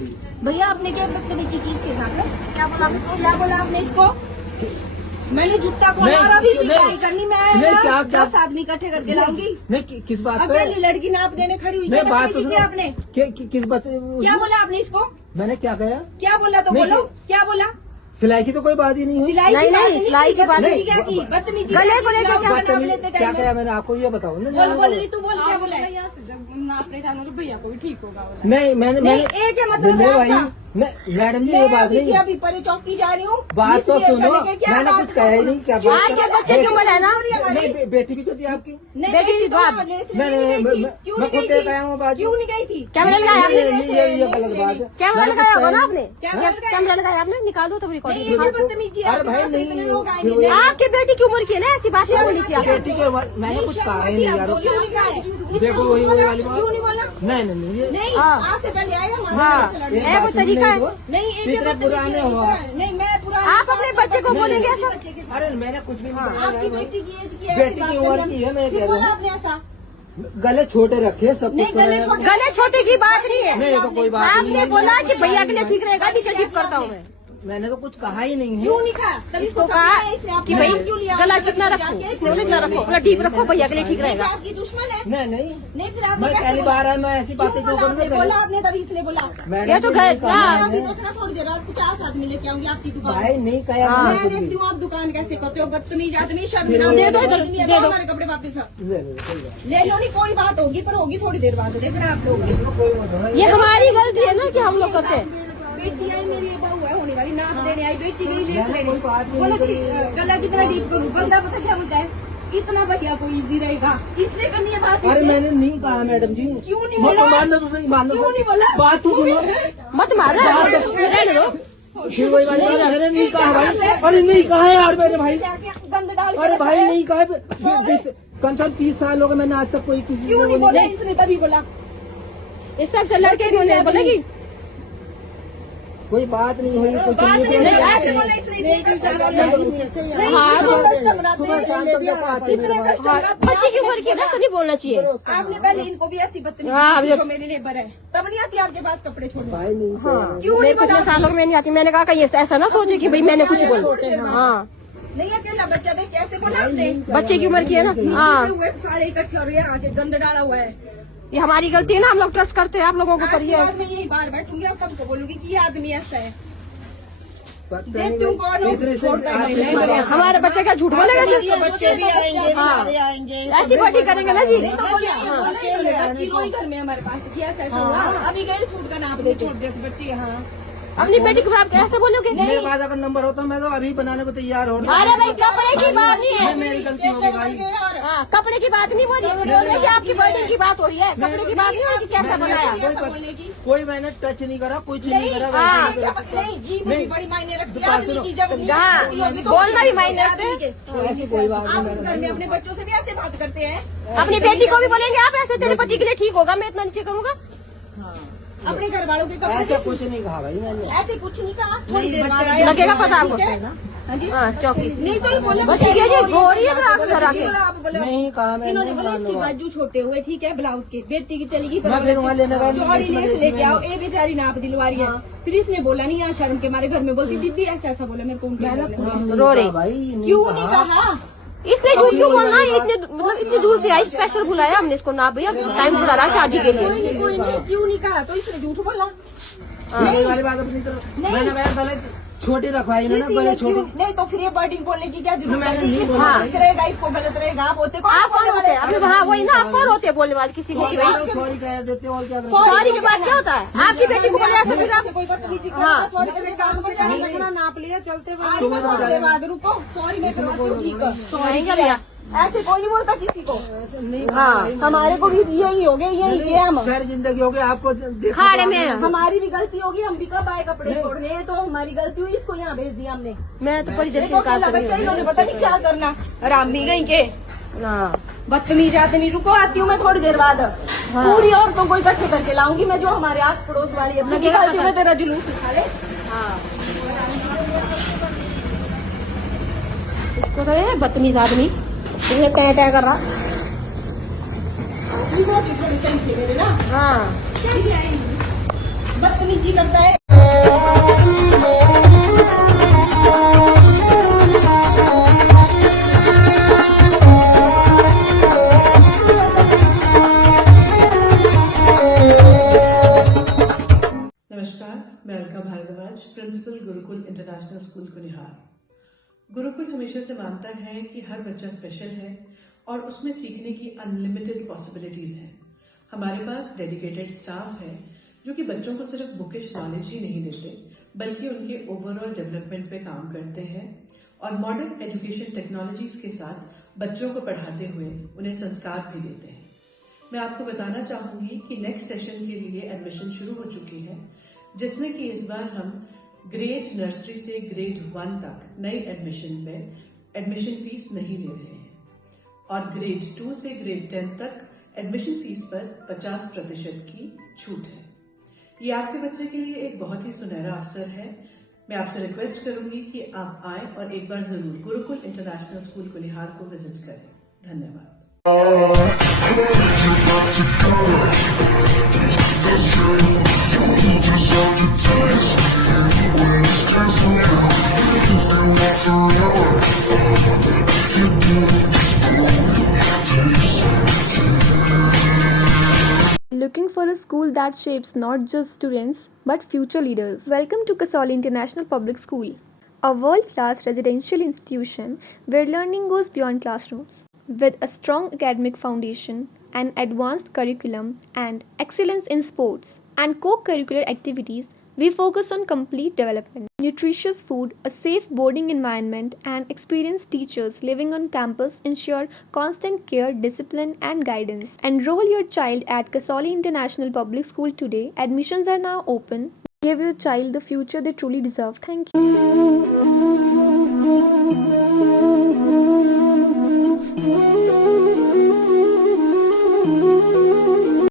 बताइए भैया आपने क्या बदतमीजी की इसके साथ में? क्या बोला आपने इसको? मैंने जूता खोला और अभी लड़ाई करनी मैं 10 आदमी इकट्ठे करके लाऊंगी। नहीं किस बात पे? अकेली लड़की नाप देने खड़ी हुई नहीं बात तो किया आपने? किस बात? क्या बोला आपने इसको? मैंने क्या कहा? क्या बोला तो बोलो, क्या बोला? सिलाई की तो कोई बात ही नहीं हुई। सिलाई की बात नहीं, क्या की? बदतमीजी गले को लेकर क्या कहा मैंने आपको ये बताओ ना। बोल रही तू बोल क्या बोला? भैया को भी ठीक होगा। नहीं मैंने एक है मतलब मैडम जी ये बात नहीं। अभी परे चौक की जा रही हूँ। बात तो सुनो, मैंने कुछ कहा ही नहीं। क्या बात? बच्चे क्यों बोला ना? नहीं बेटी भी तो थी आपकी। बेटी थी मैं खुद देख आया हूँ बात। क्यों नहीं गई थी? कैमरा लगाया आपने? ये गलत बात है। कैमरा लगाया होगा ना आपने? कैमरा लगाया आपने? निकाल दो तब रिकॉर्डिंग। अरे भाई नहीं, आपकी बेटी की उम्र की है ना, ऐसी बात नहीं होनी चाहिए। बेटी के मैंने कुछ कहा ही नहीं यार। देखो वही वाली बात। क्यों नहीं बोला? नहीं आज से पहले आया कोई तरीका है। नहीं कितने पुराने हो? नहीं मैं पुराना। आप अपने बच्चे को बोलेंगे ऐसा? अरे मैंने कुछ भी नहीं। आपकी बेटी की एज की है, बेटी की उम्र की है, मैं कह रहा हूँ। आपने ऐसा गले छोटे रखे सब कुछ। गले छोटे की बात नहीं है। नहीं तो कोई बात नहीं। आपने बोला कि भैया के लिए ठीक रहेगा, नीचे ठीक करता हूँ मैं। मैंने तो कुछ कहा ही नहीं है। क्यों नहीं कहा? इसको कहा कि भाई गला कितना रखो, इसने बोला इतना रखो, बोला डीप रखो, भैया के लिए ठीक रहेगा। आपकी दुश्मन है? नहीं फिर मैं पहली बार आया, मैं ऐसी बातें क्यों करूँगा? बोला आपने तभी इसने बोला। ये तो थोड़ी देर बाद 50 आदमी लेके आऊंगी आपकी दुकान। भाई नहीं कहा। मैं देखती हूँ आप दुकान कैसे करते हो, बदतमीज आदमी। शर्म दे दो, हमारे कपड़े वापस ले लो। नहीं कोई बात होगी पर होगी थोड़ी देर बाद, देखना आप लोग। ये हमारी गलती है ना कि हम लोग करते हैं। बेटी आई मेरी बहू है होने वाली, नाप देने आई, बेटी के लिए गला कितना डीप करूँ? बंदा पता क्या होता है, इतना भैया को इजी रहेगा इसलिए करनी है बात। अरे मैंने नहीं कहा मैडम जी। क्यों नहीं बोला? मानना तो सही, मानना क्यों नहीं बोला? बात तो सुनो, मत मारो, रहने दो। फिर वही बात, मैंने नहीं कहा भाई। अरे नहीं कहा यार मेरे भाई। गंद डाल। अरे भाई नहीं कहा। कम से कम 30 साल हो गए मैंने आज तक कोई किसी क्यों नहीं बोला? इसने तभी बोला। इस सबसे लड़के बोले बोलेगी कोई बात नहीं हुई, कुछ नहीं। सुबह शाम तक देखो आती है। बच्चे की उम्र की ना, तभी बोलना चाहिए। आपने पहले इनको भी ऐसी बदतमीजी मेरे नेबर है, तब नहीं आती आपके पास कपड़े छोड़ने। भाई नहीं क्यों नहीं? कितने सालों में नहीं आती। मैंने कहा कि ऐसा ना सोचे कि भाई मैंने कुछ बोला। हाँ नहीं अकेला बच्चा देख कैसे बोला आपने? बच्चे की उम्र की है ना। हाँ सारे इकट्ठे हो रहे हैं, आगे गंद डाला हुआ है। ये हमारी गलती है ना, हम लोग ट्रस्ट करते हैं आप लोगों को। पर ये मैं यही बार बैठूंगी और सबको बोलूंगी कि ये आदमी ऐसा है। देखती हूँ कौन छोड़ता है। हमारे बच्चे का झूठ बोलेगा जी? बच्चे भी आएंगे, सारे आएंगे। ऐसी पार्टी करेंगे ना जी? बच्ची रोई घर में हमारे पास कि ऐसा हुआ। अभी गए सूट का नाप देते जैसे बच्चे यहाँ अपनी बेटी को आप कैसे बोलोगे? मेरे पास अगर नंबर होता मैं तो अभी बनाने को तैयार हो। अरे भाई कपड़े की बात नहीं है, मेरी गलती हो गई भाई। हाँ कपड़े की बात नहीं बोली कि आपकी बर्थडे की बात हो रही है। कपड़े की बात नहीं हो रही कैसा बनाया। कोई मैंने टच नहीं करा, कुछ नहीं करा। नहीं जी बड़ी मायने रखती है, बोलना भी मायने रखते हैं। ऐसी कोई बात आप घर में अपने बच्चों से भी ऐसे बात करते हैं? अपनी बेटी को भी बोलेंगे आप ऐसे तेरे पति के लिए ठीक होगा, मैं इतना नीचे करूँगा। अपने घर वालों के कपड़े ऐसा कुछ नहीं कहा भाई मैंने। ऐसे कुछ नहीं कहा। थोड़ी देर बाद लगेगा पता आपको। हाँ चौकी नहीं तो ही बोला बस ठीक है जी, रो रही है आप घर आके। नहीं कहा मैंने। इन्होंने बोला इसकी बाजू छोटे हुए ठीक है, ब्लाउज के बेटी की चलेगी चौड़ी लेस लेके आओ, ए बेचारी नाप दिलवा रही है। फिर इसने बोला नहीं, यहाँ शर्म के मारे घर में बोलती दीदी ऐसा ऐसा बोला मेरे को। रो रही क्यों नहीं कहा? इसने झूठ क्यों बोलना? इतने मतलब इतनी दूर से आई, स्पेशल बुलाया हमने इसको ना भैया, टाइम बुला रहा शादी के लिए। कोई नहीं क्यों नहीं कहा? तो इसने झूठ बोला। नहीं वाली बात अपनी तरफ मैंने पहले छोटी रखवाई ना, बड़े छोटी नहीं तो फिर ये बर्डिंग बोलने की क्या जरूरत मैंने नहीं है? बोला। रहेगा इसको गलत रहेगा। आप होते आप कौन होते हैं? हाँ वही ना, आप कौन होते हैं बोलने वाले किसी को? सॉरी कह देते और क्या? सॉरी के बाद क्या होता है? आपकी बेटी को बोले ऐसा फिर आप कोई बदतमीजी नाप लिया चलते रुको, सॉरी मैं करवाती हूँ ठीक है। सॉरी क्या भैया, ऐसे कोई नहीं बोलता किसी को। हाँ हमारे को भी यही हो गए, यही किए हम। खैर जिंदगी हो गई आपको खाने में हमारी भी गलती होगी, हम भी कब आए कपड़े छोड़ने, तो हमारी गलती हुई। इसको यहाँ भेज दिया हमने। मैं तो बड़ी जैसे इन्होंने पता नहीं क्या करना, आराम भी गई के बदतमीज आदमी। रुको आती हूँ मैं थोड़ी देर बाद। पूरी औरतों को इकट्ठे करके लाऊंगी मैं, जो हमारे आस पड़ोस वाली अपनी गलती में तेरा जुलूस दिखा ले। इसको तो ये बदतमीज आदमी ये तय तय कर रहा। थोड़ी सही से मेरे ना। हाँ बदतमीजी करता है। नमस्कार, मैं Alka Bhardwaj, principal Gurukul international school Kunihar. Gurukul हमेशा से मानता है कि हर बच्चा स्पेशल है और उसमें सीखने की अनलिमिटेड पॉसिबिलिटीज हैं। हमारे पास डेडिकेटेड स्टाफ है जो कि बच्चों को सिर्फ बुकिश नॉलेज ही नहीं देते बल्कि उनके ओवरऑल डेवलपमेंट पे काम करते हैं और मॉडर्न एजुकेशन टेक्नोलॉजीज के साथ बच्चों को पढ़ाते हुए उन्हें संस्कार भी देते हैं। मैं आपको बताना चाहूंगी कि नेक्स्ट सेशन के लिए एडमिशन शुरू हो चुकी है, जिसमें कि इस बार हम ग्रेड नर्सरी से ग्रेड 1 तक नई एडमिशन पे एडमिशन फीस नहीं ले रहे हैं और ग्रेड 2 से ग्रेड 10 तक एडमिशन फीस पर 50% की छूट है। ये आपके बच्चे के लिए एक बहुत ही सुनहरा अवसर है। मैं आपसे रिक्वेस्ट करूंगी कि आप आए और एक बार जरूर गुरुकुल इंटरनेशनल स्कूल कुनिहार को विजिट करें। धन्यवाद। Looking for a school that shapes not just students but future leaders? Welcome to Kasauli International Public School, a world-class residential institution where learning goes beyond classrooms. With a strong academic foundation, an advanced curriculum, and excellence in sports and co-curricular activities, we focus on complete development. Nutritious food, a safe boarding environment, and experienced teachers living on campus ensure constant care, discipline, and guidance. Enroll your child at Kasauli International Public School today. Admissions are now open. Give your child the future they truly deserve. Thank you.